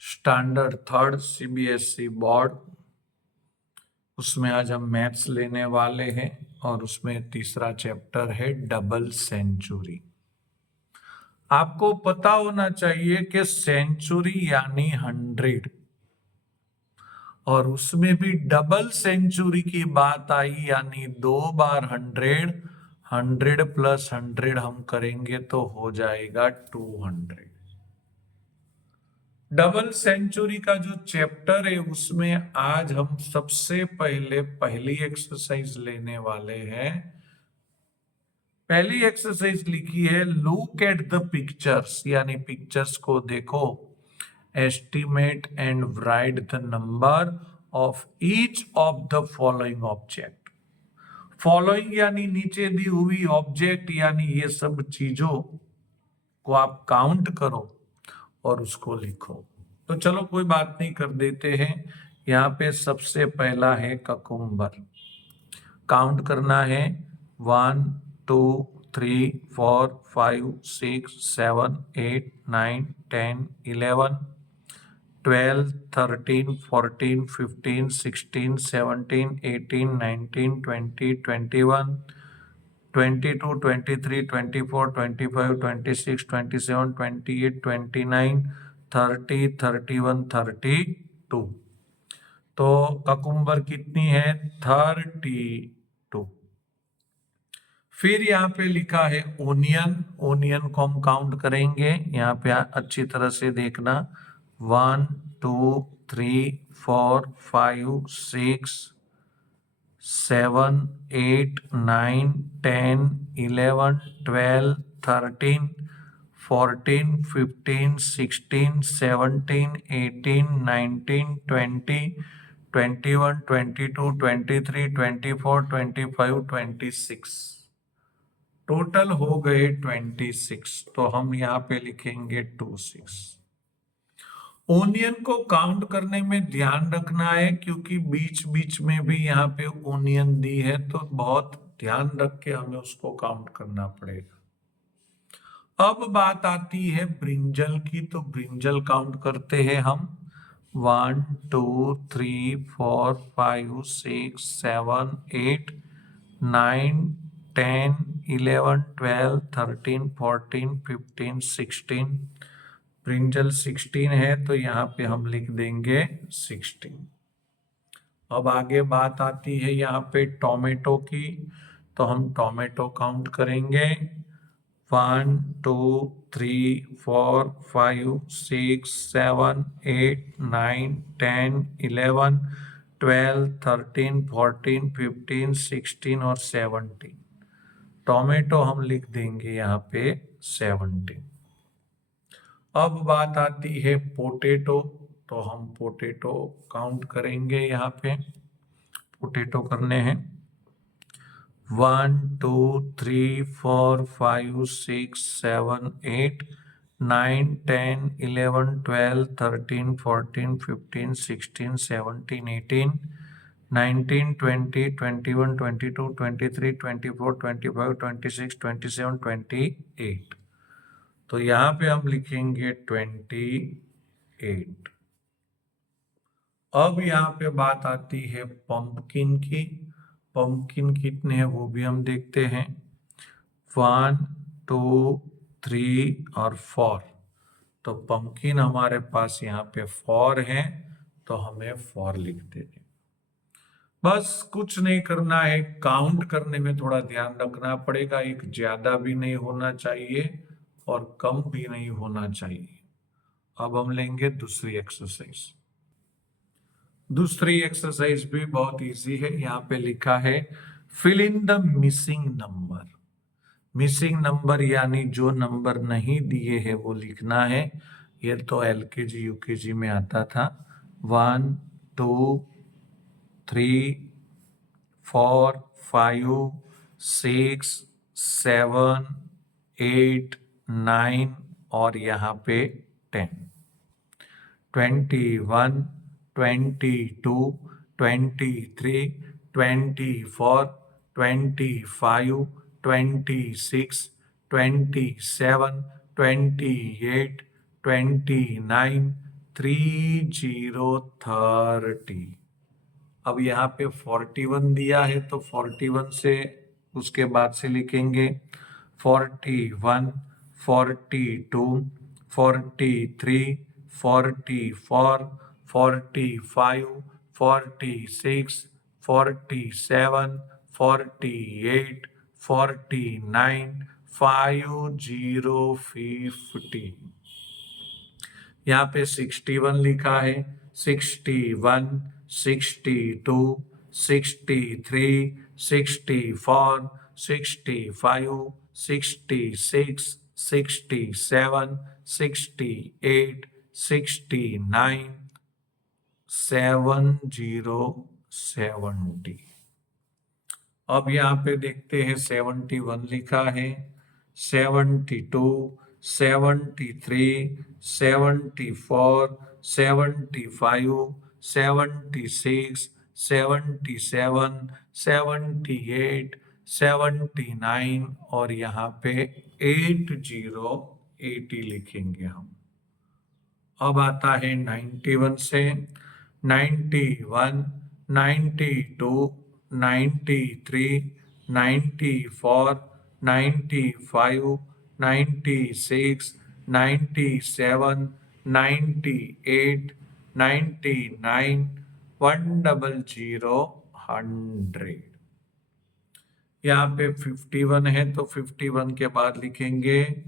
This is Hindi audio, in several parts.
स्टैंडर्ड थर्ड सीबीएसई बोर्ड, उसमें आज हम मैथ्स लेने वाले हैं और उसमें तीसरा चैप्टर है डबल सेंचुरी। आपको पता होना चाहिए कि सेंचुरी यानी 100 और उसमें भी डबल सेंचुरी की बात आई यानी 2 बार 100, 100 प्लस 100 हम करेंगे तो हो जाएगा 200। डबल सेंचुरी का जो चैप्टर है उसमें आज हम सबसे पहले पहली एक्सरसाइज लेने वाले हैं। पहली एक्सरसाइज लिखी है लुक एट द पिक्चर्स, यानी पिक्चर्स को देखो, estimate and right the number of each of the following object. Following यानी नीचे दी हुई, ऑब्जेक्ट यानी ये सब चीजों को आप काउंट करो और उसको लिखो। तो चलो कोई बात नहीं, कर देते हैं। यहाँ पे सबसे पहला है ककुम्बर। काउंट करना है 1 2 3 4 5 6 7 8 9 10 11 12 13 14 15 16 17 18 19 20 21 22 23 24 25 26 27 28 29 30 31 32। तो ककुम्बर कितनी है? 32। फिर यहाँ पे लिखा है ओनियन। ओनियन को हम काउंट करेंगे, यहाँ पे अच्छी तरह से देखना। 1 2 3 4 5 6 7 8 9 10 11 12 13 14 15 16 17 18 19 20 21 22 23 24 25 26। टोटल हो गए 26। तो हम यहाँ पे लिखेंगे 26। ओनियन को काउंट करने में ध्यान रखना है क्योंकि बीच बीच में भी यहाँ पे ओनियन दी है, तो बहुत ध्यान रख के हमें उसको काउंट करना पड़ेगा। अब बात आती है ब्रिंजल की, तो ब्रिंजल काउंट करते हैं हम। 1 2 3 4 5 6 7 8 9 10 11 12 13 14 15 16। ब्रिंजल 16 है तो यहाँ पे हम लिख देंगे 16। अब आगे बात आती है यहाँ पे टोमेटो की, तो हम टोमेटो काउंट करेंगे। 1 2 3 4 5 6 7 8 9 10 11 12 13 14 15 16 और 17। टोमेटो हम लिख देंगे यहाँ पे 17। अब बात आती है पोटैटो, तो हम पोटैटो काउंट करेंगे। यहाँ पे पोटैटो करने हैं 1 2 3 4 5 6 7 8 9 10 11 12 13 14 15 16 17 18 19 20 21 22 23 24 25 26 27 28। तो यहाँ पे हम लिखेंगे 28। अब यहाँ पे बात आती है पंपकिन की। पंपकिन कितने हैं वो भी हम देखते हैं। 1 2 3 और 4। तो पंपकिन हमारे पास यहाँ पे 4 है, तो हमें 4 लिख देंगे। बस कुछ नहीं करना है, काउंट करने में थोड़ा ध्यान रखना पड़ेगा। एक ज्यादा भी नहीं होना चाहिए और कम भी नहीं होना चाहिए। अब हम लेंगे दूसरी एक्सरसाइज। दूसरी एक्सरसाइज भी बहुत इजी है। यहाँ पे लिखा है fill in the missing number. Missing number यानी जो नंबर नहीं दिए हैं वो लिखना है। ये तो एलकेजी यूकेजी में आता था। 1 2 3 4 5 6 7 8 9 और यहाँ पे 10। 21 22 23 24 25 26 27 28 29 30 अब यहाँ पे 41 दिया है तो 41 से उसके बाद से लिखेंगे 41, 42, 43, 44, 45, 46, 47, 48, 49, 50, 50। यहाँ पे 61 लिखा है, 61, 62, 63, 64, 65, 66, 67, 68, 69, 70। अब यहाँ पे देखते हैं 71 लिखा है, 72, 73, 74, 75, 76, 77, 78, 79 और यहाँ पे 80 लिखेंगे हम। अब आता है 91 से 91, 92, 93, 94, 95, 96, 97, 98, 99, 100, 100। यहाँ पे 51 है तो 51 के बाद लिखेंगे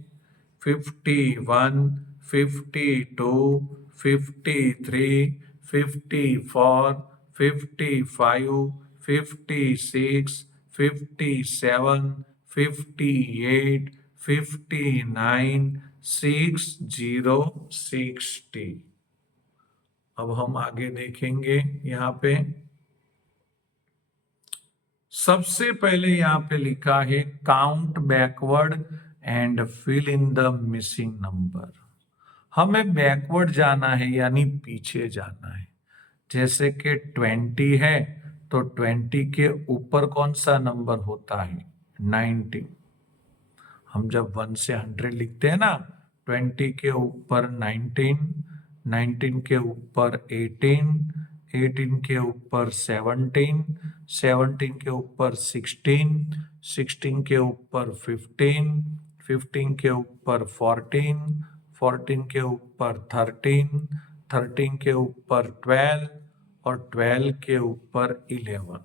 51, 52, 53, 54, 55, 56, 57, 58, 59, 60। अब हम आगे देखेंगे। यहाँ पे सबसे पहले यहाँ पे लिखा है count backward and fill in the missing number. हमें बैकवर्ड जाना है यानी पीछे जाना है। जैसे कि 20 है तो 20 के ऊपर कौन सा नंबर होता है? 19। हम जब 1 से 100 लिखते हैं ना, 20 के ऊपर 19, 19 के ऊपर 18, 18 के ऊपर 17, 17 के ऊपर 16, 16 के ऊपर 15, 15 के ऊपर 14, 14 के ऊपर 13, 13 के ऊपर 12 और 12 के ऊपर 11।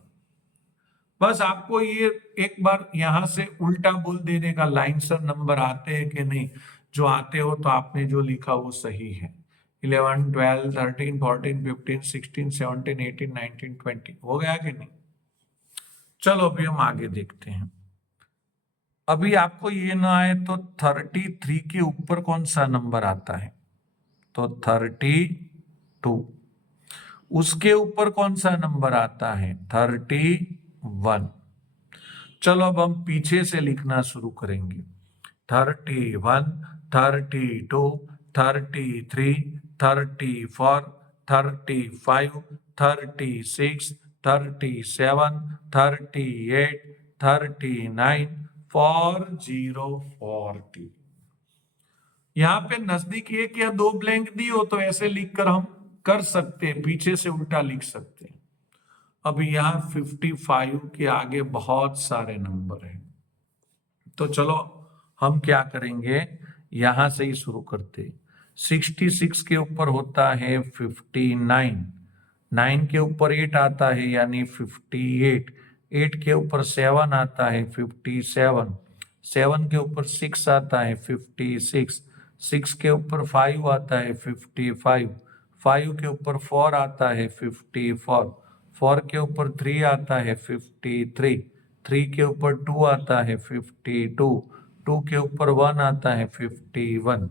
बस आपको ये एक बार यहां से उल्टा बोल देने का, लाइन सर नंबर आते हैं कि नहीं। जो आते हो तो आपने जो लिखा वो सही है। 11, 12, 13, 14, 15, 16, 17, 18, 19, 20 हो गया कि नहीं? चलो अभी हम आगे देखते हैं। अभी आपको ये ना आए तो 33 के ऊपर कौन सा नंबर आता है? तो 32। उसके ऊपर कौन सा नंबर आता है? 31। चलो अब हम पीछे से लिखना शुरू करेंगे। 31, 32, 33, 34, 35, 36, 37, 38, 39, 40। यहाँ पे नजदीक एक या दो ब्लैंक दी हो तो ऐसे लिखकर हम कर सकते हैं, पीछे से उल्टा लिख सकते हैं। अभी यहाँ 55 के आगे बहुत सारे नंबर हैं, तो चलो हम क्या करेंगे, यहां से ही शुरू करते। 66 के ऊपर होता है 59, 9 के ऊपर 8 आता है यानी 58, 8 के ऊपर 7 आता है 57, 7 के ऊपर 6 आता है 56, 6 के ऊपर 5 आता है 55, 5 के ऊपर 4 आता है 54, 4 के ऊपर 3 आता है 53, 3 के ऊपर 2 आता है 52, 2 के ऊपर 1 आता है 51।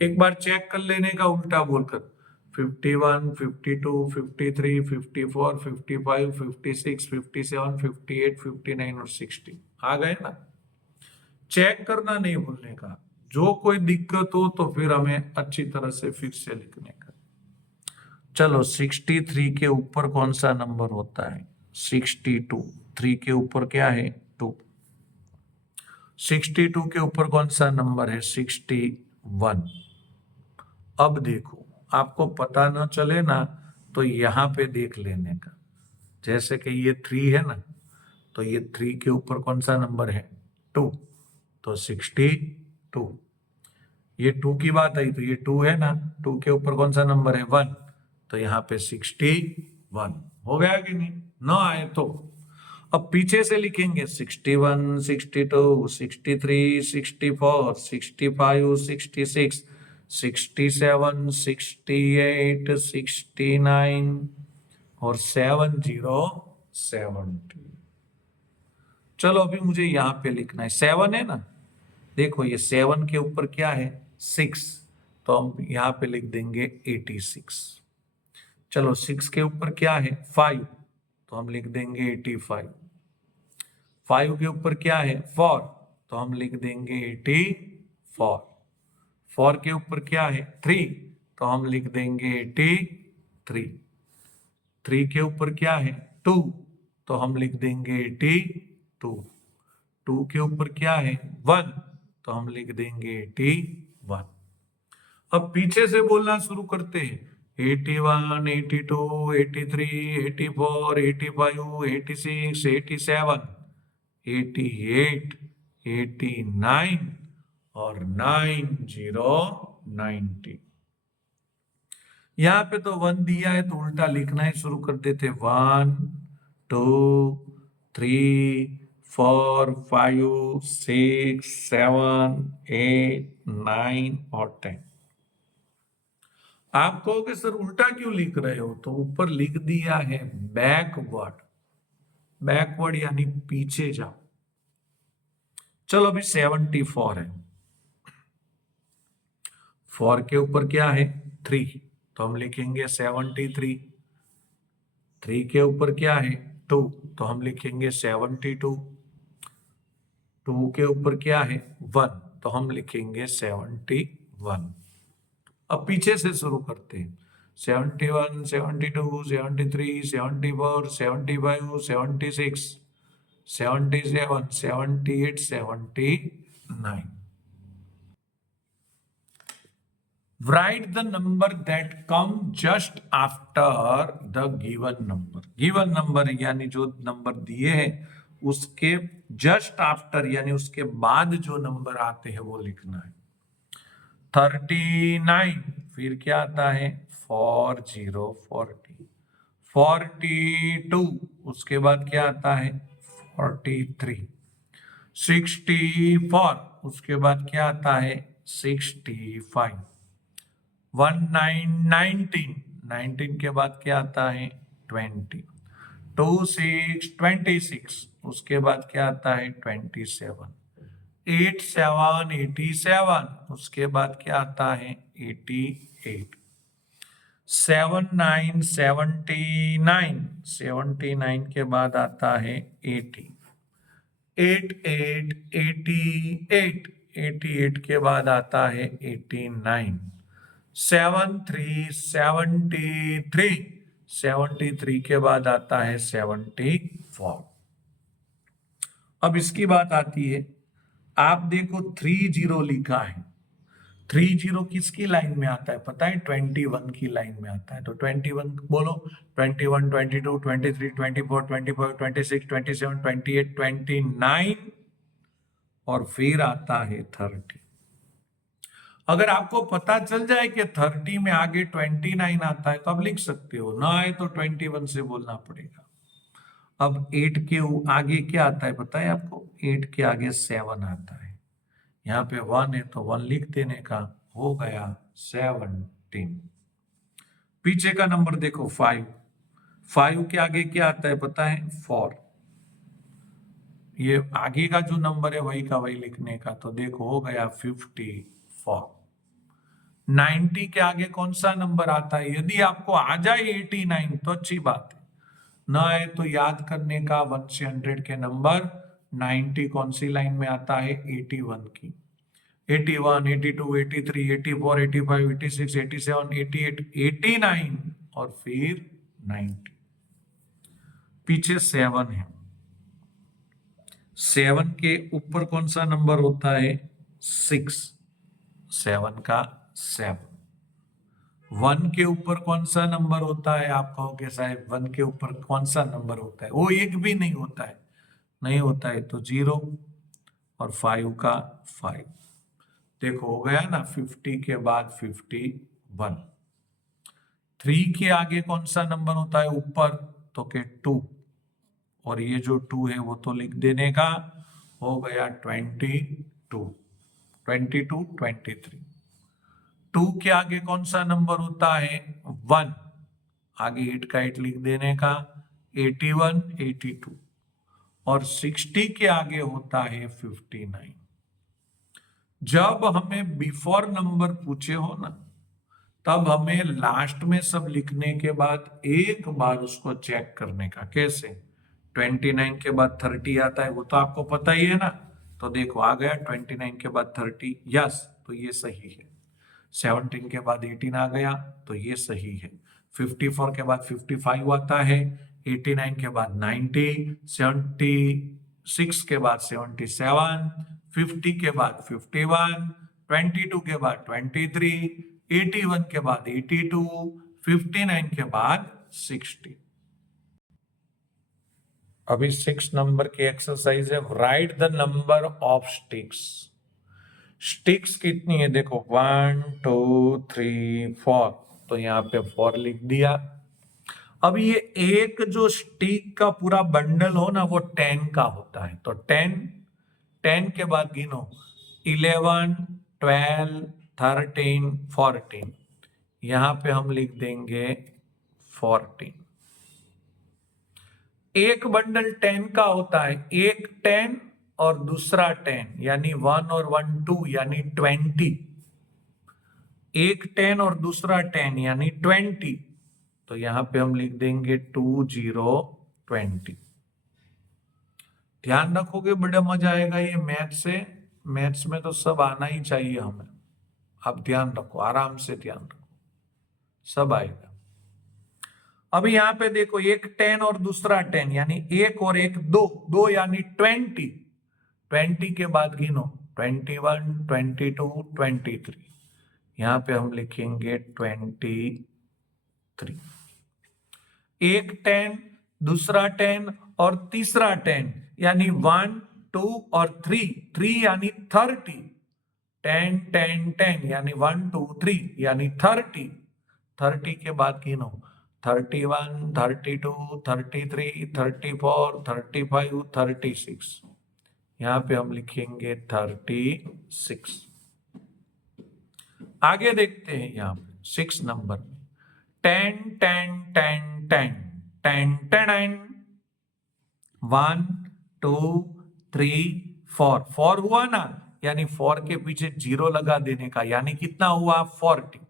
एक बार चेक कर लेने का उल्टा बोलकर, 51, 52, 53, 54, 55, 56, 57, 58, 59 और 60 आ गए ना। चेक करना नहीं भूलने का। जो कोई दिक्कत हो तो फिर हमें अच्छी तरह से फिर से लिखने का। चलो 63 के ऊपर कौन सा नंबर होता है? 62। 3 के ऊपर क्या है? 2। 62 के ऊपर कौन सा नंबर है? 61। अब देखो आपको पता न चले ना तो यहाँ पे देख लेने का। जैसे कि ये 3 है ना, तो ये 3 के ऊपर कौन सा नंबर है? 2, तो 62। ये 2 की बात आई तो ये 2 है ना, 2 के ऊपर कौन सा नंबर है? 1, तो यहाँ पे 61 हो गया कि नहीं? ना आए तो अब पीछे से लिखेंगे 61, 62, 63, 64, 65, 66, 67, 68, 69 और 70, 70। चलो अभी मुझे यहाँ पे लिखना है 7 है ना, देखो ये 7 के ऊपर क्या है? 6, तो हम यहाँ पे लिख देंगे 86। चलो 6 के ऊपर क्या है? 5, तो हम लिख देंगे 85। 5 के ऊपर क्या है? 4, तो हम लिख देंगे 84। 4 के ऊपर क्या है? 3, तो हम लिख देंगे 83। 3 के ऊपर क्या है? 2, तो हम लिख देंगे 82। 2 के ऊपर क्या है? 1, तो हम लिख देंगे 81। अब पीछे से बोलना शुरू करते हैं। 81, 82, 83, 84, 85, 86, 87, 88, 89 और 90, 90। यहाँ पे तो 1 दिया है तो उल्टा लिखना ही शुरू कर देते। 1, 2, 3, 4, 5, 6, 7, 8, 9 और 10। आप कहोगे सर उल्टा क्यों लिख रहे हो? तो ऊपर लिख दिया है बैकवर्ड। बैकवर्ड यानी पीछे जाओ। चलो अभी 74 है। 4 के ऊपर क्या है? 3, तो हम लिखेंगे 73। 3 के ऊपर क्या है? 2, तो हम लिखेंगे 72। 2 के ऊपर क्या है? 1, तो हम लिखेंगे 71। अब पीछे से शुरू करते हैं। 71, 72, 73, 74, 75, 76, 77, 78, 79। Write the number that come just after the given number. Given number यानी जो नंबर दिए हैं उसके जस्ट आफ्टर यानी उसके बाद जो नंबर आते हैं वो लिखना है। 39, फिर क्या आता है? 40, 40। 42, उसके बाद क्या आता है? 43। 64, उसके बाद क्या आता है? 65। 19, 19 के बाद क्या आता है? 20। 26, 26, उसके बाद क्या आता है? 27। 87, 87, उसके बाद क्या आता है? 88। 79, 79, 79 के बाद आता है 80। 88, 88, 88 के बाद आता है 89। 73, 73, 73 के बाद आता है 74। अब इसकी बात आती है, आप देखो 30 लिखा है। 30 किसकी लाइन में आता है पता है? 21 की लाइन में आता है। तो 21 बोलो। 21, 22, 23, 24, 25, 26, 27, 28, 29 और फिर आता है 30। अगर आपको पता चल जाए कि 30 में आगे 29 आता है तो आप लिख सकते हो, ना आए तो 21 से बोलना पड़ेगा। अब 8 के आगे क्या आता है पता है आपको? 8 के आगे 7 आता है। यहाँ पे 1 है तो 1 लिख देने का, हो गया 17। पीछे का नंबर देखो 5। 5 के आगे क्या आता है पता है? 4। ये आगे का जो नंबर है वही का वही लिखने का, तो देखो हो गया 54। 90 के आगे कौन सा नंबर आता है? यदि आपको आ जाए 89 तो अच्छी बात है, ना आए तो याद करने का 1 से 100 के नंबर। 90 कौन सी लाइन में आता है? 81 की। 81, 82, 83, 84, 85, 86, 87, 88, 89 और फिर 90। पीछे 7 है। 7 के ऊपर कौन सा नंबर होता है? 6। 7 का 7। वन के ऊपर कौन सा नंबर होता है? आप कहोगे साहब वन के ऊपर कौन सा नंबर होता है? वो एक भी नहीं होता है, नहीं होता है तो जीरो, और फाइव का फाइव। देखो हो गया ना, 50 के बाद 51। थ्री के आगे कौन सा नंबर होता है ऊपर? तो के टू, और ये जो टू है वो तो लिख देने का, हो गया 22, 23। टू के आगे कौन सा नंबर होता है? वन, आगे एट का एट लिख देने का, 81, 82, और 60 के आगे होता है 59। जब हमें बिफोर नंबर पूछे हो ना, तब हमें लास्ट में सब लिखने के बाद एक बार उसको चेक करने का। कैसे? 29 के बाद 30 आता है, वो तो आपको पता ही है ना। तो देखो आ गया 29 के बाद 30, यस, तो ये सही है। 17 के बाद 18 आ गया, तो ये सही है। 54 के बाद 55 आता है, 89 के बाद 90, 76 के बाद 77, 50 के बाद 51, 22 के बाद 23, 81 के बाद 82, 59 के बाद 60। अभी 6 नंबर की एक्सरसाइज है, right the number of sticks. Sticks कितनी है? देखो 1 2 3 4, तो यहाँ पे 4 लिख दिया। अब ये एक जो स्टिक का पूरा बंडल हो ना, वो 10 का होता है, तो 10, 10 के बाद गिनो, 11, 12, 13, 14, यहां पे हम लिख देंगे 14। एक बंडल 10 का होता है, एक 10 और दूसरा 10, यानी 1 और 1 2, यानी 20। एक 10 और दूसरा 10 यानी 20, तो यहां पे हम लिख देंगे 20, 20। ध्यान रखोगे, बड़ा मजा आएगा ये मैथ से। मैथ्स में तो सब आना ही चाहिए हमें। आप ध्यान रखो, आराम से ध्यान रखो, सब आएगा। अभी यहाँ पे देखो, एक 10 और दूसरा 10, यानी एक और एक दो, दो यानी 20। 20 के बाद गिनो, 21, 22, 23, यहाँ पे हम लिखेंगे 23। एक 10, दूसरा 10 और तीसरा 10, यानी 1 2 और 3, 3 यानी 30। 10 10 10 यानी 1 2 3 यानी 30। 30 के बाद गिनो, 31, 32, 33, 34, 35, 36, यहाँ पे हम लिखेंगे 36। आगे देखते हैं, यहाँ पे 6 नंबर में 10 10 10 10 10 10, 1 2 3 4, 4 हुआ ना, यानी 4 के पीछे जीरो लगा देने का, यानी कितना हुआ? 40।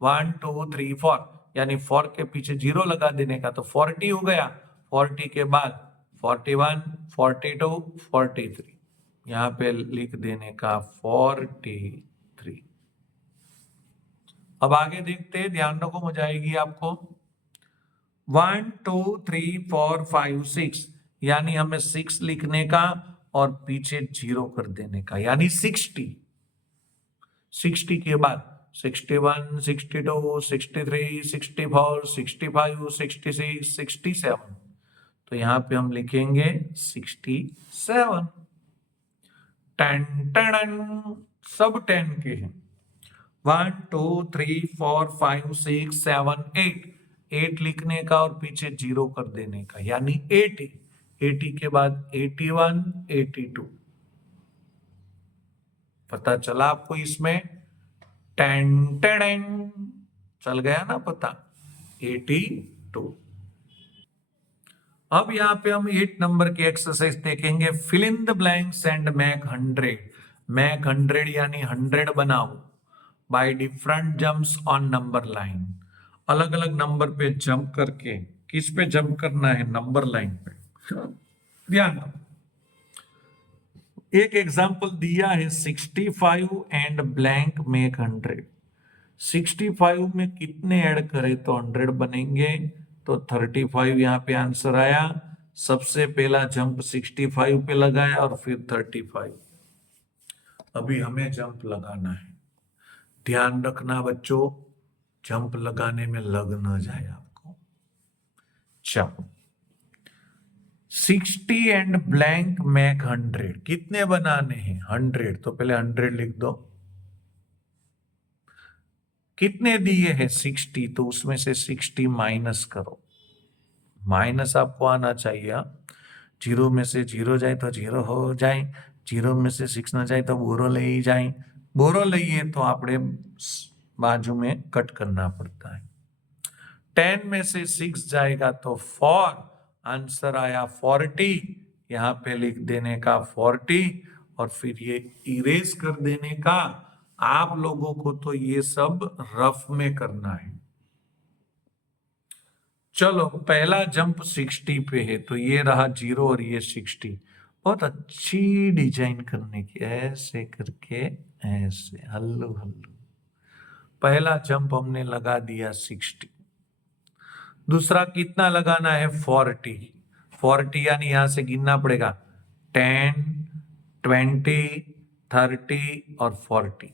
1 2 3 4, यानी 4 के पीछे जीरो लगा देने का, तो 40 हो गया। 40 के बाद 41, 42, 43, यहाँ पे लिख देने का 43। अब आगे देखते हैं, ध्यान रखो, मजा आएगी आपको। 1 2 3 4 5 6, यानी हमें 6 लिखने का और पीछे जीरो कर देने का, यानी 60। 60 के बाद 61, 62, 63, 64, 65, 66, 67, तो यहां पे हम लिखेंगे 67। 10 10, सब 10 के हैं। 1 2 3 4 5 6 7 8, 8 लिखने का और पीछे जीरो कर देने का, यानी 80। 80 के बाद 81, 82, पता चला आपको इसमें? 10 10, चल गया ना पता? 82। अब यहाँ पे हम 8 नंबर की एक्सरसाइज देखेंगे, fill in the blanks and make 100। Make 100 यानी 100 बनाओ by different jumps on number line. अलग अलग नंबर पे जंप करके, किस पे जंप करना है? नंबर लाइन पे। ध्यान दो, एक एग्जांपल दिया है 65 एंड ब्लैंक मेक 100। 65 में कितने ऐड करें तो 100 बनेंगे? तो 35 यहाँ पे आंसर आया। सबसे पहला जंप 65 पे लगाया और फिर 35। अभी हमें जंप लगाना है। ध्यान रखना बच्चों, जंप लगाने में लग न जाए आपको। चलो 60 एंड ब्लैंक मैक 100, कितने बनाने हैं 100, तो पहले 100 लिख दो। कितने दिए हैं 60, तो उसमें से 60 माइनस करो, माइनस आपको आना चाहिए। जीरो में से जीरो जाए तो जीरो हो जाए, जीरो में से 6 ना जाए तो बोरो ले ही जाए, बोरो लइए तो आपने बाजू में कट करना पड़ता है। 10 में से 6 जाएगा तो 4, आंसर आया 40, यहां पे लिख देने का 40 और फिर ये इरेज कर देने का। आप लोगों को तो ये सब रफ में करना है। चलो पहला जंप 60 पे है, तो ये रहा 0 और ये 60। बहुत अच्छी डिजाइन करने की, ऐसे करके ऐसे हल्लू हल्लू। पहला जंप हमने लगा दिया 60, दूसरा कितना लगाना है 40। 40 यानी यहां से गिनना पड़ेगा 10, 20, 30 और 40,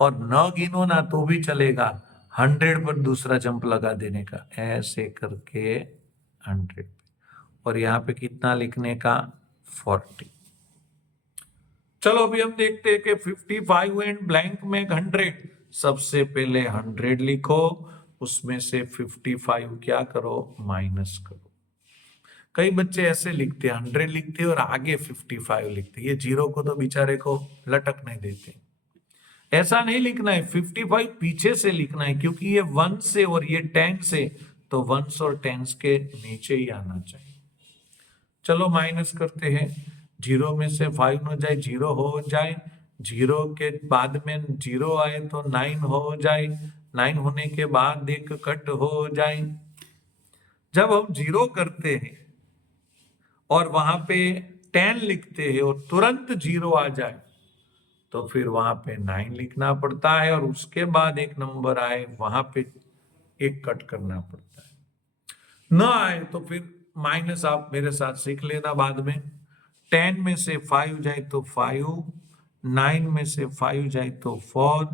और न गिनो ना तो भी चलेगा, 100 पर दूसरा जंप लगा देने का, ऐसे करके 100, और यहाँ पे कितना लिखने का 40। चलो अभी हम देखते हैं कि 55 एंड ब्लैंक में 100। सबसे पहले 100 लिखो, उसमें से 55 क्या करो माइनस करो। कई बच्चे ऐसे लिखते हैं 100 लिखते हैं और आगे 55 लिखते हैं, ये जीरो को तो बेचारे को लटकने देते। ऐसा नहीं लिखना है, 55 पीछे से लिखना है, क्योंकि ये 1 से और ये 10 से, तो 1 और 10 के नीचे ही आना चाहिए। चलो माइनस करते हैं, जीरो में से 5 न जाए, जीरो हो जाए, जीरो के बाद में जीरो आए तो 9 हो जाए, 9 होने के बाद एक कट हो जाए। जब हम जीरो करते हैं और वहां पे 10 लिखते हैं और तुरंत जीरो आ जाए, तो फिर वहां पे 9 लिखना पड़ता है, और उसके बाद एक नंबर आए वहां पे एक कट करना पड़ता है। न आए तो फिर माइनस आप मेरे साथ सीख लेना बाद में। 10 में से 5 जाए तो 5, 9 में से 5 जाए तो 4,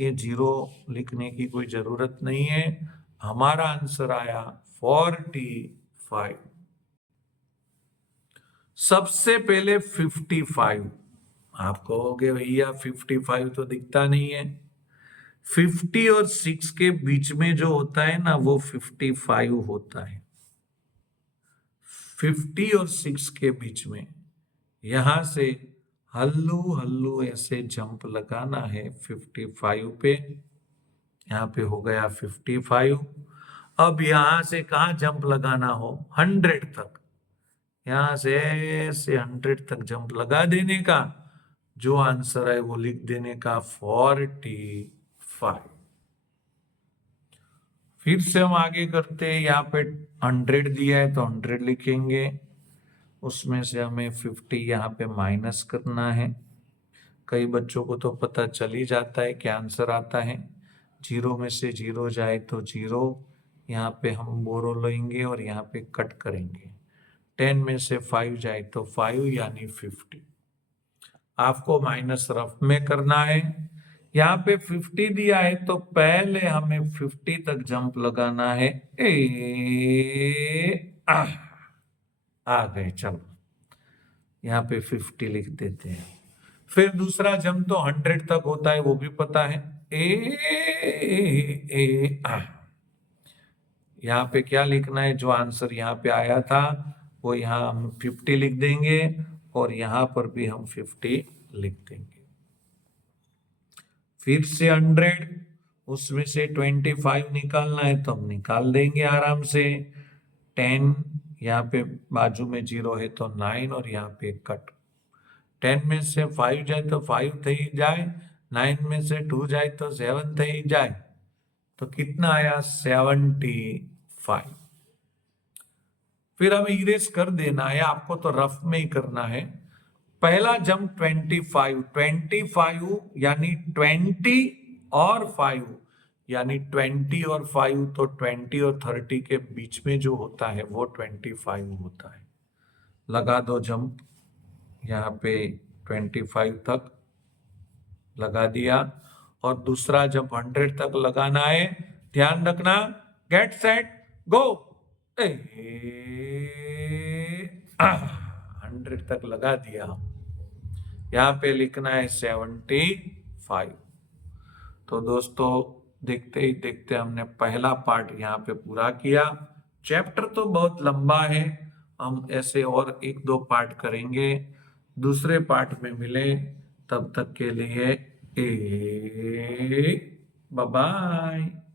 ये जीरो लिखने की कोई जरूरत नहीं है। हमारा आंसर आया 45। सबसे पहले 55, आप कहोगे भैया 55 तो दिखता नहीं है। 50 और 6 के बीच में जो होता है ना, वो 55 होता है। 50 और 6 के बीच में यहां से हल्लू हल्लू ऐसे जंप लगाना है 55 पे। यहां पे हो गया 55। अब यहां से कहा जंप लगाना हो 100 तक, यहां से ऐसे 100 तक जंप लगा देने का, जो आंसर है वो लिख देने का 45। फिर से हम आगे करते हैं, यहाँ पे 100 दिया है तो 100 लिखेंगे, उसमें से हमें 50 यहाँ पे माइनस करना है। कई बच्चों को तो पता चल ही जाता है क्या आंसर आता है। जीरो में से जीरो जाए तो जीरो, यहाँ पे हम बोरो लेंगे और यहाँ पे कट करेंगे। 10 में से 5 जाए तो 5 यानी 50। आपको माइनस रफ में करना है। यहाँ पे 50 दिया है तो पहले हमें 50 तक जंप लगाना है। आ गए, चलो यहाँ पे 50 लिख देते हैं। फिर दूसरा जंप तो 100 तक होता है, वो भी पता है। यहाँ पे क्या लिखना है, जो आंसर यहाँ पे आया था वो यहाँ हम 50 लिख देंगे, और यहाँ पर भी हम 50 लिख देंगे। फिर से 100, उसमें से 25 निकालना है तो हम निकाल देंगे आराम से। 10 यहाँ पे बाजू में जीरो है तो 9, और यहाँ पे कट। 10 में से 5 जाए तो 5 થઈ જાય, 9 में से 2 जाए तो 7 થઈ જાય, तो कितना आया 75। फिर हमें इरेज कर देना है, आपको तो रफ में ही करना है। पहला जंप 25 यानी 20 और 5, यानी 20 और 5, तो 20 और 30 के बीच में जो होता है वो 25 होता है। लगा दो जंप, यहाँ पे 25 तक लगा दिया, और दूसरा जब 100 तक लगाना है ध्यान रखना, गेट सेट गो। 100 तक लगा दिया। यहाँ पे लिखना है 75। तो दोस्तों देखते ही देखते हमने पहला पार्ट यहाँ पे पूरा किया। चैप्टर तो बहुत लंबा है, हम ऐसे और एक दो पार्ट करेंगे। दूसरे पार्ट में मिले, तब तक के लिए बाय बाय।